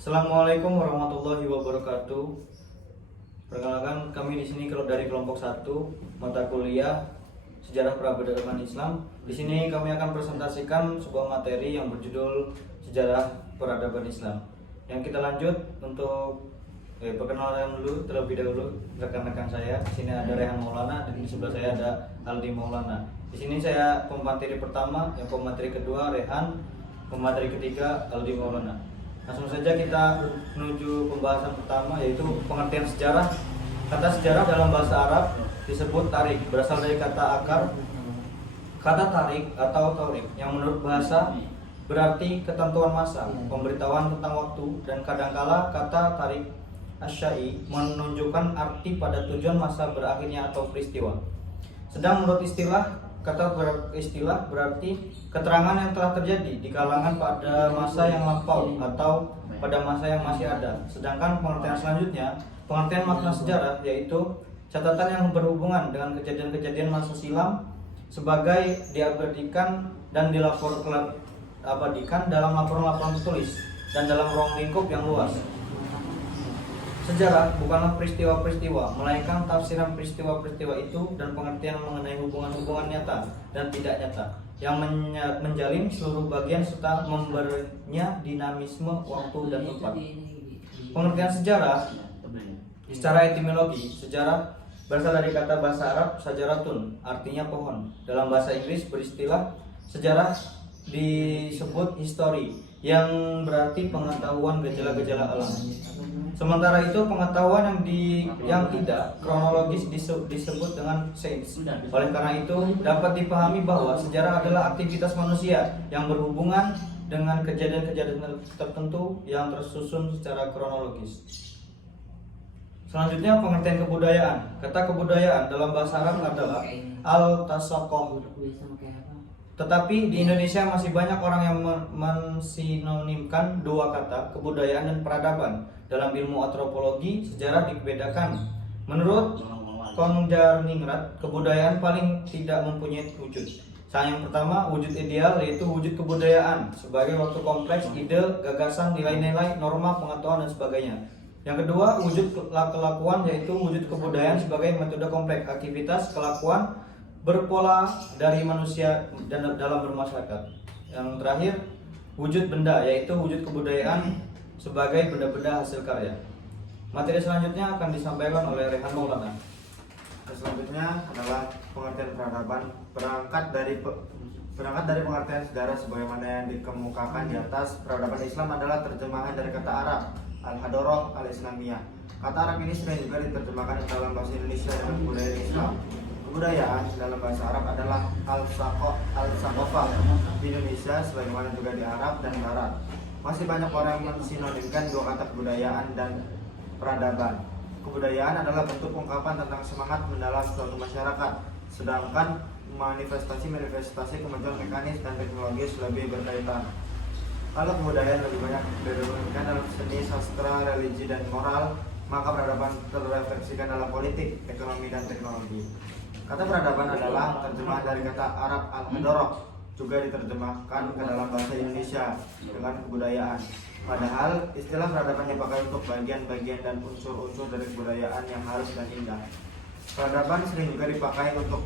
Assalamualaikum warahmatullahi wabarakatuh. Perkenalkan, kami di sini dari kelompok 1 mata kuliah Sejarah Peradaban Islam. Di sini kami akan presentasikan sebuah materi yang berjudul Sejarah Peradaban Islam. Yang kita lanjut untuk perkenalan dulu terlebih dahulu rekan-rekan saya. Di sini ada Rehan Maulana dan di sebelah saya ada Aldi Maulana. Di sini saya pemateri pertama, yang pemateri kedua Rehan, pemateri ketiga Aldi Maulana. Langsung saja kita menuju pembahasan pertama, yaitu pengertian sejarah. Kata sejarah dalam bahasa Arab disebut tarik, berasal dari kata akar kata tarik atau taurik, yang menurut bahasa berarti ketentuan masa, pemberitahuan tentang waktu, dan kadangkala kata tarik asyai menunjukkan arti pada tujuan masa berakhirnya atau peristiwa. Sedang menurut kata istilah berarti keterangan yang telah terjadi di kalangan pada masa yang lampau atau pada masa yang masih ada. Sedangkan pengertian selanjutnya, pengertian makna sejarah, yaitu catatan yang berhubungan dengan kejadian-kejadian masa silam sebagai diabadikan dan abadikan dalam laporan-laporan tertulis dan dalam ruang lingkup yang luas. Sejarah bukanlah peristiwa-peristiwa, melainkan tafsiran peristiwa-peristiwa itu dan pengertian mengenai hubungan-hubungan nyata dan tidak nyata yang menjalin seluruh bagian serta memberinya dinamisme waktu dan tempat. Pengertian sejarah secara etimologi, sejarah berasal dari kata bahasa Arab sajaratun, artinya pohon. Dalam bahasa Inggris beristilah sejarah disebut history, yang berarti pengetahuan gejala-gejala alam. Sementara itu pengetahuan yang tidak kronologis disebut dengan sains. Oleh karena itu dapat dipahami bahwa sejarah adalah aktivitas manusia yang berhubungan dengan kejadian-kejadian tertentu yang tersusun secara kronologis. Selanjutnya pengertian kebudayaan. Kata kebudayaan dalam bahasa Arab adalah al-tasaqoh. Tetapi di Indonesia masih banyak orang yang mensinonimkan dua kata, kebudayaan dan peradaban. Dalam ilmu antropologi, sejarah dibedakan. Menurut Konjarningrat, kebudayaan paling tidak mempunyai wujud. Yang pertama, wujud ideal, yaitu wujud kebudayaan sebagai waktu kompleks, ide, gagasan, nilai-nilai, norma, pengetahuan, dan sebagainya. Yang kedua, wujud kelakuan, yaitu wujud kebudayaan sebagai metode kompleks, aktivitas, kelakuan, berpola dari manusia dan dalam bermasyarakat. Yang terakhir, wujud benda, yaitu wujud kebudayaan sebagai benda-benda hasil karya. Materi selanjutnya akan disampaikan oleh Rehan Maulana. Selanjutnya adalah pengertian peradaban. Berangkat dari pengertian sejarah sebagaimana yang dikemukakan di atas, peradaban Islam adalah terjemahan dari kata Arab al-hadoroh al-islamiyah. Kata Arab ini sering juga diterjemahkan dalam bahasa Indonesia dengan budaya Islam. Kebudayaan dalam bahasa Arab adalah al-saqofah di Indonesia sebagaimana juga di Arab dan Barat. Masih banyak orang yang mensinonimkan dua kata kebudayaan dan peradaban. Kebudayaan adalah bentuk ungkapan tentang semangat mendalam suatu masyarakat, sedangkan manifestasi kemajuan mekanis dan teknologis lebih berkaitan. Kalau kebudayaan lebih banyak direpresentasikan dalam seni, sastra, religi, dan moral, maka peradaban terrefleksikan dalam politik, ekonomi, dan teknologi. Kata peradaban adalah terjemahan dari kata Arab al-hadoroh, juga diterjemahkan ke dalam bahasa Indonesia dengan kebudayaan. Padahal istilah peradaban dipakai untuk bagian-bagian dan unsur-unsur dari kebudayaan yang halus dan indah. Peradaban sering juga dipakai untuk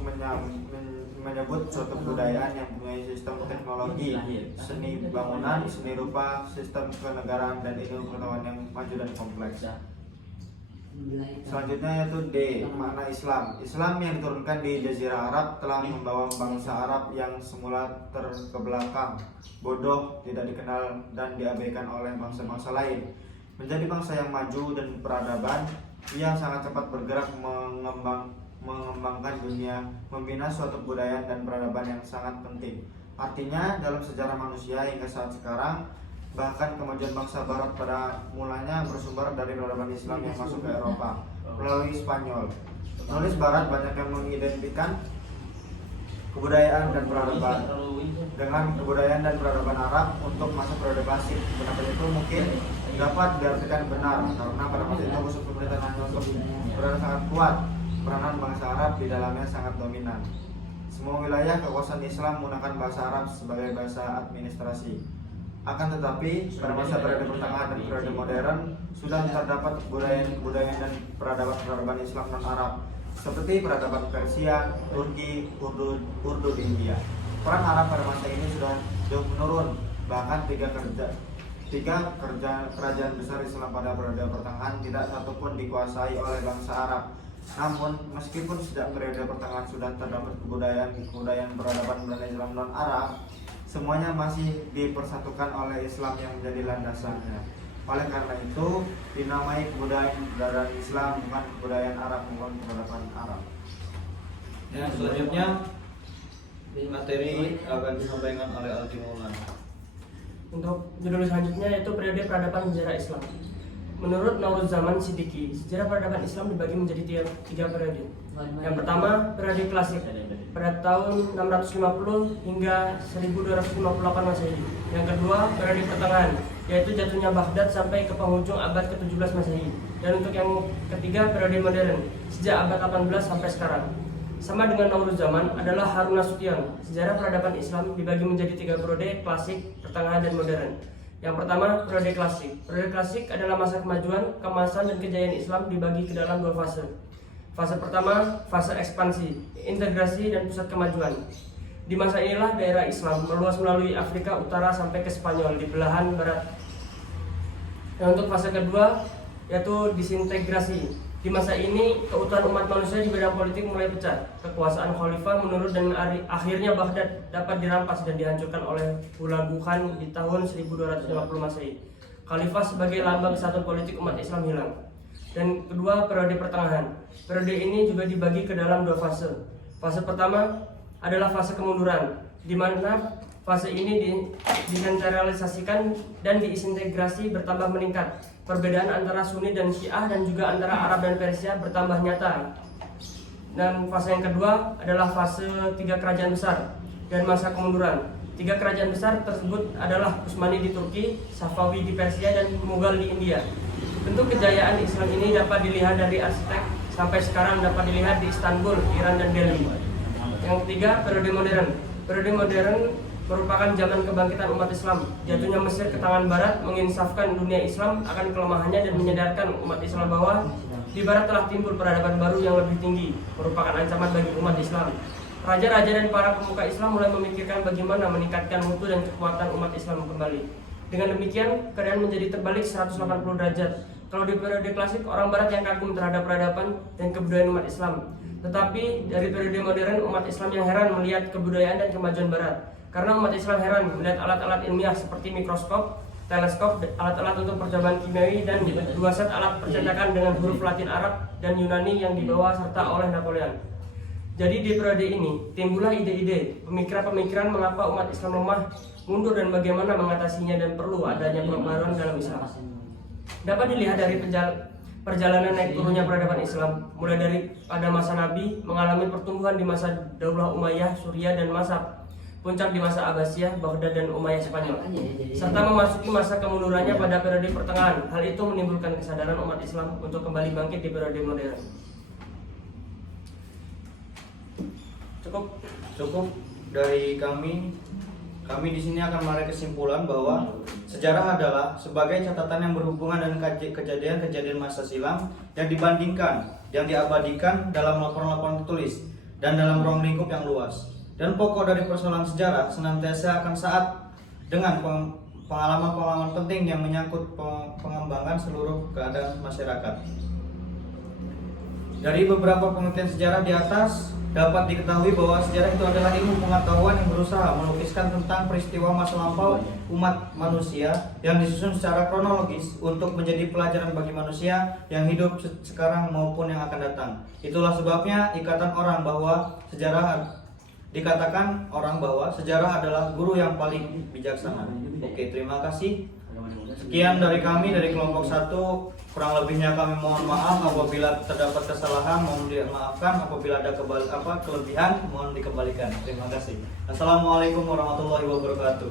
menyebut suatu kebudayaan yang mempunyai sistem teknologi, seni bangunan, seni rupa, sistem kenegaraan, dan ilmu pengetahuan yang maju dan kompleks. Selanjutnya yaitu D, makna Islam. Islam yang diturunkan di Jazirah Arab telah membawa bangsa Arab yang semula terkebelakang, bodoh, tidak dikenal, dan diabaikan oleh bangsa-bangsa lain, menjadi bangsa yang maju dan peradaban yang sangat cepat bergerak mengembangkan dunia, membina suatu kebudayaan dan peradaban yang sangat penting. Artinya dalam sejarah manusia hingga saat sekarang, bahkan kemajuan bangsa Barat pada mulanya bersumber dari peradaban Islam yang masuk ke Eropa melalui Spanyol. Penulis Barat banyak yang mengidentikan kebudayaan dan peradaban dengan kebudayaan dan peradaban Arab untuk masa periode klasik. Pendapat itu mungkin dapat diartikan benar karena pada masa itu musuh pemerintahan untuk berada sangat kuat. Peranan bangsa Arab di dalamnya sangat dominan. Semua wilayah kekuasaan Islam menggunakan bahasa Arab sebagai bahasa administrasi. Akan tetapi pada masa periode pertengahan dan periode modern sudah terdapat kebudayaan dan peradaban Islam non-Arab seperti peradaban Persia, Turki, Urdu di India. Peran Arab pada masa ini sudah jauh menurun, bahkan tiga kerajaan besar Islam pada periode pertengahan tidak satupun dikuasai oleh bangsa Arab. Namun meskipun sejak periode pertengahan sudah terdapat kebudayaan peradaban dan Islam non-Arab, semuanya masih dipersatukan oleh Islam yang menjadi landasannya. Oleh karena itu dinamai kebudayaan dan Islam, bukan kebudayaan Arab, bukan peradaban Arab. Ya, selanjutnya materi akan disampaikan oleh Aldi Maulana. Untuk judul selanjutnya yaitu periode peradaban sejarah Islam. Menurut Nauruzaman Siddiqi, sejarah peradaban Islam dibagi menjadi tiga periode. Yang pertama, periode klasik pada tahun 650 hingga 1258 Masehi. Yang kedua, periode pertengahan, yaitu jatuhnya Baghdad sampai ke penghujung abad ke-17 Masehi. Dan untuk yang ketiga, periode modern, sejak abad 18 sampai sekarang. Sama dengan Nauruzaman adalah Harun Nasution. Sejarah peradaban Islam dibagi menjadi tiga periode, klasik, pertengahan, dan modern. Yang pertama, periode klasik. Periode klasik adalah masa kemajuan, kemasan, dan kejayaan Islam dibagi ke dalam dua fase. Fase pertama, fase ekspansi, integrasi, dan pusat kemajuan. Di masa inilah daerah Islam meluas melalui Afrika Utara sampai ke Spanyol di belahan barat. Dan untuk fase kedua, yaitu disintegrasi. Di masa ini, keutuhan umat manusia di bidang politik mulai pecah. Kekuasaan khalifah menurun dan akhirnya Baghdad dapat dirampas dan dihancurkan oleh Hulagu Khan di tahun 1250 Masehi. Khalifah sebagai lambang kesatuan politik umat Islam hilang. Dan kedua, periode pertengahan. Periode ini juga dibagi ke dalam dua fase. Fase pertama adalah fase kemunduran, di mana fase ini disentralisasikan dan disintegrasi bertambah meningkat. Perbedaan antara Sunni dan Syiah dan juga antara Arab dan Persia bertambah nyata. Dan fase yang kedua adalah fase tiga kerajaan besar dan masa kemunduran. Tiga kerajaan besar tersebut adalah Utsmani di Turki, Safawi di Persia, dan Mughal di India. Bentuk kejayaan Islam ini dapat dilihat dari arsitek sampai sekarang dapat dilihat di Istanbul, Iran, dan Delhi. Yang ketiga, periode modern. Periode modern merupakan zaman kebangkitan umat Islam. Jatuhnya Mesir ke tangan Barat menginsafkan dunia Islam akan kelemahannya dan menyadarkan umat Islam bahwa di Barat telah timbul peradaban baru yang lebih tinggi, merupakan ancaman bagi umat Islam. Raja-raja dan para pemuka Islam mulai memikirkan bagaimana meningkatkan mutu dan kekuatan umat Islam kembali. Dengan demikian, keadaan menjadi terbalik 180 derajat. Kalau di periode klasik, orang Barat yang kagum terhadap peradaban dan kebudayaan umat Islam. Tetapi dari periode modern, umat Islam yang heran melihat kebudayaan dan kemajuan Barat. Karena umat Islam heran melihat alat-alat ilmiah seperti mikroskop, teleskop, alat-alat untuk percobaan kimiawi, dan dua set alat percetakan dengan huruf Latin, Arab, dan Yunani yang dibawa serta oleh Napoleon. Jadi di periode ini timbullah ide-ide, pemikiran-pemikiran mengapa umat Islam lemah, mundur, dan bagaimana mengatasinya, dan perlu adanya pembaruan dalam Islam. Dapat dilihat dari perjalanan naik turunnya peradaban Islam, mulai dari pada masa Nabi, mengalami pertumbuhan di masa Daulah Umayyah, Suriah, dan Masab, puncak di masa Abbasiyah, Baghdad, dan Umayyah Spanyol, serta memasuki masa kemundurannya pada periode pertengahan. Hal itu menimbulkan kesadaran umat Islam untuk kembali bangkit di periode modern. Cukup dari kami. Kami di sini akan menarik kesimpulan bahwa sejarah adalah sebagai catatan yang berhubungan dengan kejadian-kejadian masa silam yang dibandingkan, yang diabadikan dalam laporan-laporan tertulis dan dalam ruang lingkup yang luas. Dan pokok dari persoalan sejarah senantiasa akan saat dengan pengalaman-pengalaman penting yang menyangkut pengembangan seluruh keadaan masyarakat. Dari beberapa pengertian sejarah di atas, dapat diketahui bahwa sejarah itu adalah ilmu pengetahuan yang berusaha melukiskan tentang peristiwa masa lampau umat manusia yang disusun secara kronologis untuk menjadi pelajaran bagi manusia yang hidup sekarang maupun yang akan datang. Itulah sebabnya dikatakan orang bahwa sejarah adalah guru yang paling bijaksana. Oke, terima kasih. Sekian dari kami dari kelompok 1. Kurang lebihnya kami mohon maaf apabila terdapat kesalahan, mohon dimaafkan. Apabila ada kelebihan, mohon dikembalikan. Terima kasih. Assalamualaikum warahmatullahi wabarakatuh.